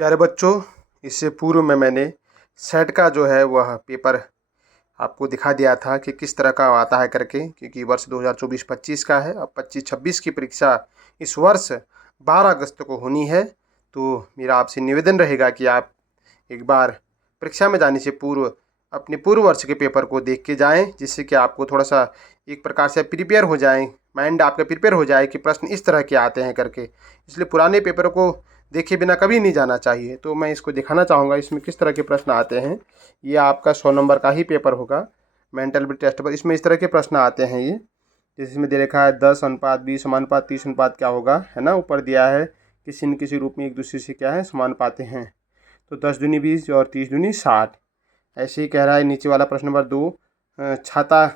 प्यारे बच्चों, इससे पूर्व में मैंने सेट का जो है वह पेपर आपको दिखा दिया था कि किस तरह का आता है करके, क्योंकि वर्ष 2024-25 का है। अब 25-26 की परीक्षा इस वर्ष 12 अगस्त को होनी है। तो मेरा आपसे निवेदन रहेगा कि आप एक बार परीक्षा में जाने से पूर्व अपने पूर्व वर्ष के पेपर को देख के जाएं, जिससे कि आपको थोड़ा सा एक प्रकार से प्रिपेयर हो जाएं, माइंड आपका प्रिपेयर हो जाए कि प्रश्न इस तरह के आते हैं करके। इसलिए पुराने पेपरों को देखे बिना कभी नहीं जाना चाहिए। तो मैं इसको दिखाना चाहूँगा इसमें किस तरह के प्रश्न आते हैं। ये आपका 100 नंबर का ही पेपर होगा, मेंटल टेस्ट पर। इसमें इस तरह के प्रश्न आते हैं। ये जिसमें दे रखा है 10:20 समानुपात 30 क्या होगा, है ना। ऊपर दिया है किसी न किसी रूप में एक दूसरे से क्या है समानुपाते हैं। तो 10 दूनी 20 और 30 दूनी 60। ऐसे ही कह रहा है नीचे वाला प्रश्न नंबर 2, छाता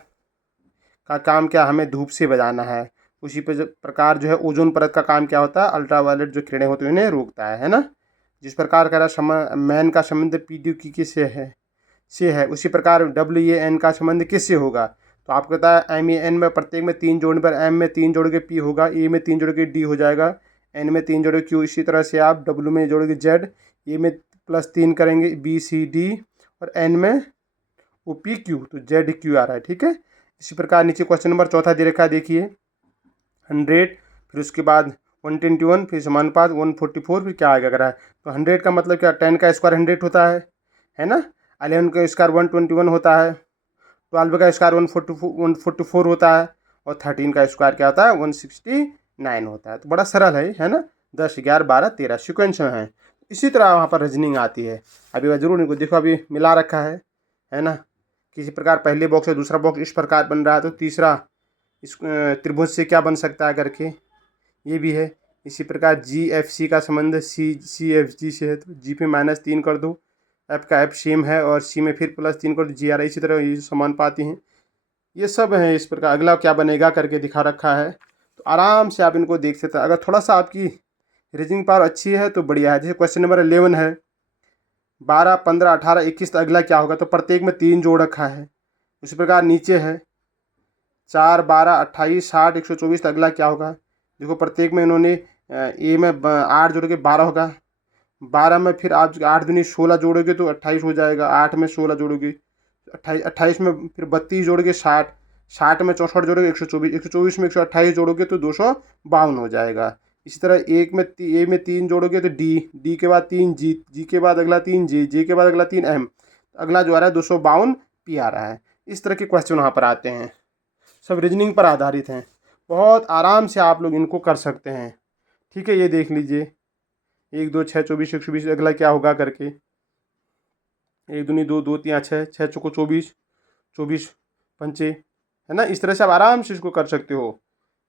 का काम क्या, हमें धूप से बचाना है। उसी प्रकार जो है ओजोन परत का काम क्या होता है, अल्ट्रावायलेट जो किरणें होती हैं उन्हें रोकता है ना। जिस प्रकार का मैन का संबंध PDQ से है उसी प्रकार WAN का संबंध किससे होगा। तो आपको पता है MEN में प्रत्येक में 3 जोड़ने पर M में 3 जोड़ के P होगा, E में 3 जोड़ के D हो जाएगा, N में 3 जोड़ के Q। इसी तरह से आप W में जोड़ोगे Z, E में +3 करेंगे BCD और N में OPQ, तो ZQ आ रहा है। ठीक है। इसी प्रकार नीचे क्वेश्चन नंबर 4 दे रखा है, देखिए 100, फिर उसके बाद 121, फिर समानुपात 144, फिर क्या आएगा करा है। तो 100 का मतलब क्या, 10 का स्क्वायर 100 होता है ना। 11 का स्क्वायर 121 होता है, 12 का स्क्वायर 144 होता है, और 13 का स्क्वायर क्या होता है 169 होता है। तो बड़ा सरल है ना। 10, 11, 12, 13 सिक्वेंस में है। इसी तरह वहाँ पर रीजनिंग आती है। अभी जरूर इनको देखो, अभी मिला रखा है ना। किसी प्रकार पहले बॉक्स से दूसरा बॉक्स इस प्रकार बन रहा है, तो तीसरा इस त्रिभुज से क्या बन सकता है करके, ये भी है। इसी प्रकार GFC का संबंध CFG से है, तो G पे -3 कर दो, F का F सेम है और C में फिर +3 कर दो, GR। इसी तरह ये समानुपाती हैं, ये सब हैं। इस प्रकार अगला क्या बनेगा करके दिखा रखा है। तो आराम से आप इनको देख सकते हैं। अगर थोड़ा सा आपकी रीजनिंग पावर अच्छी है तो बढ़िया है। जैसे क्वेश्चन नंबर 11 है, 12, 15, 18, 21, तो अगला क्या होगा। तो प्रत्येक में 3 जोड़ रखा है। उसी प्रकार नीचे है 4, 12, 28, 60, 124, तो अगला क्या होगा। देखो प्रत्येक में इन्होंने ए में 8 जोड़ के 12 होगा। 12 में फिर आप 8 दूनी 16 जोड़ोगे तो 28 हो जाएगा। 8 में 16 जोड़ोगे 28 में फिर 32 जोड़ के 60, 60 में 64 जोड़ोगे 124, 124 में 128 जोड़ोगे तो 252 हो जाएगा। इसी तरह ए में 3 जोड़ोगे तो डी के बाद 3 जी के बाद अगला 3 जे के बाद अगला 3 एम, अगला जो आ रहा है 252 पी आ रहा है। इस तरह के क्वेश्चन वहाँ पर आते हैं, सब रीजनिंग पर आधारित हैं। बहुत आराम से आप लोग इनको कर सकते हैं। ठीक है, ये देख लीजिए 1, 2, 6, 24, 120, अगला क्या होगा करके। 1 दूनी 2, 2 3 6, 6 चौको 24, 24 पंचे, है ना। इस तरह से आप आराम से इसको कर सकते हो।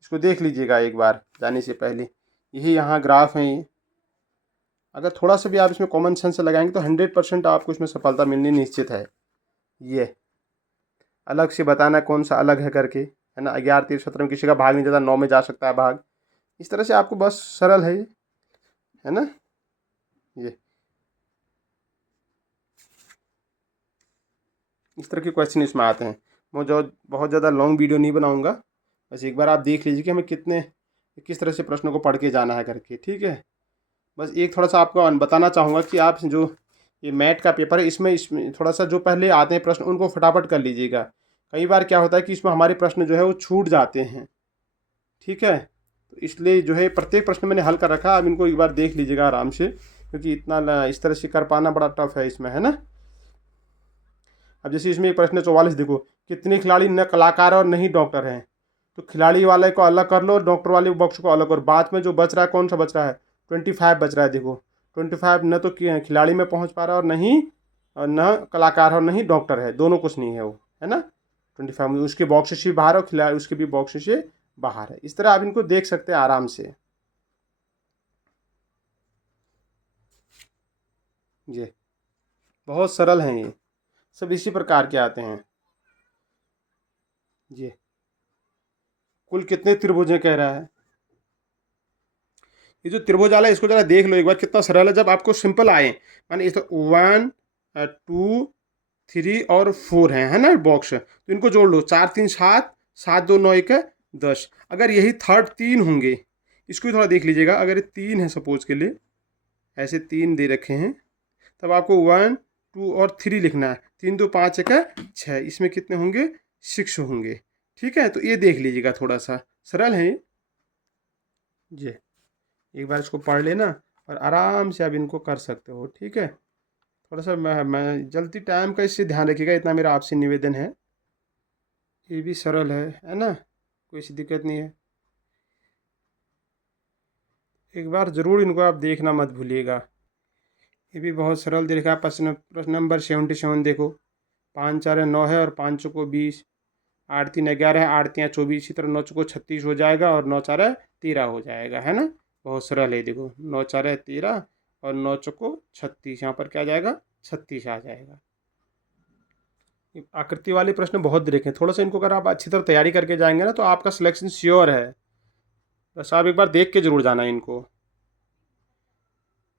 इसको देख लीजिएगा एक बार जाने से पहले। यही यहाँ ग्राफ है ये। अगर थोड़ा सा भी आप इसमें कॉमन सेंस लगाएंगे तो 100% आपको इसमें सफलता मिलनी निश्चित है। ये अलग से बताना कौन सा अलग है करके, है ना। 11, 13, 17 में किसी का भाग नहीं जाता, 9 में जा सकता है भाग। इस तरह से आपको बस सरल है ना। ये इस तरह के क्वेश्चन इसमें आते हैं। मैं जो बहुत ज़्यादा लॉन्ग वीडियो नहीं बनाऊंगा, बस एक बार आप देख लीजिए कि हमें किस तरह से प्रश्नों को पढ़ के जाना है करके। ठीक है। बस एक थोड़ा सा आपको बताना चाहूँगा कि आप जो ये मैथ का पेपर है इसमें थोड़ा सा जो पहले आते हैं प्रश्न उनको फटाफट कर लीजिएगा। कई बार क्या होता है कि इसमें हमारे प्रश्न जो है वो छूट जाते हैं। ठीक है। तो इसलिए जो है प्रत्येक प्रश्न मैंने हल कर रखा है, आप इनको एक बार देख लीजिएगा आराम से, क्योंकि इतना इस तरह से कर पाना बड़ा टफ है इसमें, है ना। अब जैसे इसमें एक प्रश्न 44 देखो, कितने खिलाड़ी न कलाकार और नहीं डॉक्टर हैं। तो खिलाड़ी वाले को अलग कर लो, डॉक्टर वाले बॉक्स को अलग करो। बाद में जो बच रहा है कौन सा बच रहा है, 25 बच रहा है। देखो 25 न तो खिलाड़ी में पहुंच पा रहा है और नहीं, और न कलाकार है और नहीं डॉक्टर है, दोनों कुछ नहीं है वो, है ना। 25 में उसके बॉक्स से बाहर और खिलाड़ी उसके भी बॉक्स से बाहर है। इस तरह आप इनको देख सकते हैं आराम से। ये बहुत सरल हैं, ये सब इसी प्रकार के आते हैं। ये कुल कितने त्रिभुज हैं कह रहा है। ये जो त्रिभुज वाला है इसको जरा देख लो एक बार, कितना सरल है। जब आपको सिंपल आए, माने इस 1, 2, 3 और 4 है ना बॉक्स, तो इनको जोड़ लो। 4, 3, 7, 7, 2, 9, 1, 10। अगर यही थर्ड 3 होंगे, इसको भी थोड़ा देख लीजिएगा। अगर ये 3 है सपोज के लिए, ऐसे 3 दे रखे हैं, तब आपको 1 2 और 3 लिखना है। 3 2 5 1 6, इसमें कितने होंगे? 6 होंगे। ठीक है, तो ये देख लीजिएगा, थोड़ा सा सरल है ये। एक बार इसको पढ़ लेना और आराम से आप इनको कर सकते हो। ठीक है, थोड़ा सा मैं जल्दी टाइम का इससे ध्यान रखिएगा, इतना मेरा आपसे निवेदन है। ये भी सरल है ना, कोई सी दिक्कत नहीं है। एक बार ज़रूर इनको आप देखना मत भूलिएगा। ये भी बहुत सरल दे रखा है। प्रश्न प्रश्न नंबर 77 देखो, 5 4 9 है और 5 चौको 20, 8 3 11 है, 8 3 24, इसी तरह 9 चौको 36 हो जाएगा और 9 4 13 हो जाएगा, है ना। बहुत सरल है, देखो 9 4 13 और 9 चौको 36, यहाँ पर क्या आ जाएगा? 36 आ जाएगा। आकृति वाले प्रश्न बहुत देखे, थोड़ा सा इनको अगर आप अच्छी तरह तैयारी करके जाएंगे ना तो आपका सिलेक्शन श्योर है। बस आप एक बार देख के जरूर जाना इनको।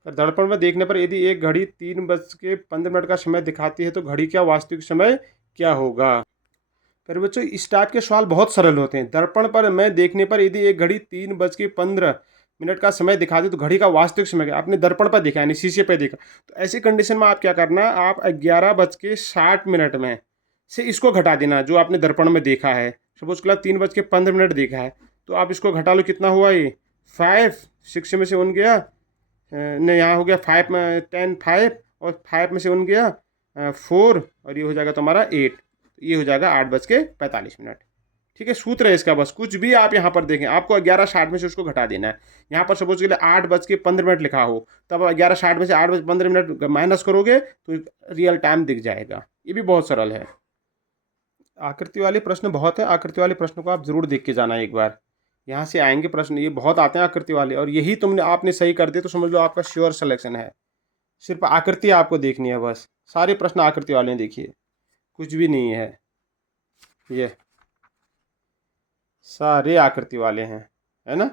दर्पण में देखने पर यदि एक घड़ी 3:15 का समय दिखाती है तो घड़ी का वास्तविक समय क्या होगा? फिर बच्चों इस टाइप के सवाल बहुत सरल होते हैं। दर्पण पर मैं देखने पर यदि एक घड़ी 3:15 का समय दिखाती है तो घड़ी का वास्तविक समय क्या? आपने दर्पण पर देखा यानी शीशे पर देखा, तो ऐसी कंडीशन में आप क्या करना, आप 11:60 में से इसको घटा देना जो आपने दर्पण में देखा है। सपोज कल 3:15 देखा है, तो आप इसको घटा लो, कितना हुआ ये? 5, 6 में से 1 गया, नहीं यहाँ हो गया 5 में 10 5, और 5 में से 1 गया 4, और ये हो जाएगा तुम्हारा 8, ये हो जाएगा 8:45। ठीक है, सूत्र है इसका, बस कुछ भी आप यहाँ पर देखें, आपको 11:60 में से उसको घटा देना है। यहाँ पर सपोज के लिए 8:15 लिखा हो, तब 11:60 में से 8:15 माइनस करोगे तो रियल टाइम दिख जाएगा। ये भी बहुत सरल है। आकृति वाले प्रश्न बहुत है, आकृति वाले प्रश्न को आप जरूर देख के जाना एक बार। यहाँ से आएंगे प्रश्न, ये बहुत आते हैं आकृति वाले, और यही तुमने आपने सही कर दिए तो समझ लो आपका श्योर सिलेक्शन है। सिर्फ आकृति आपको देखनी है, बस सारे प्रश्न आकृति वाले हैं, देखिए कुछ भी नहीं है, ये सारे आकृति वाले हैं, है ना।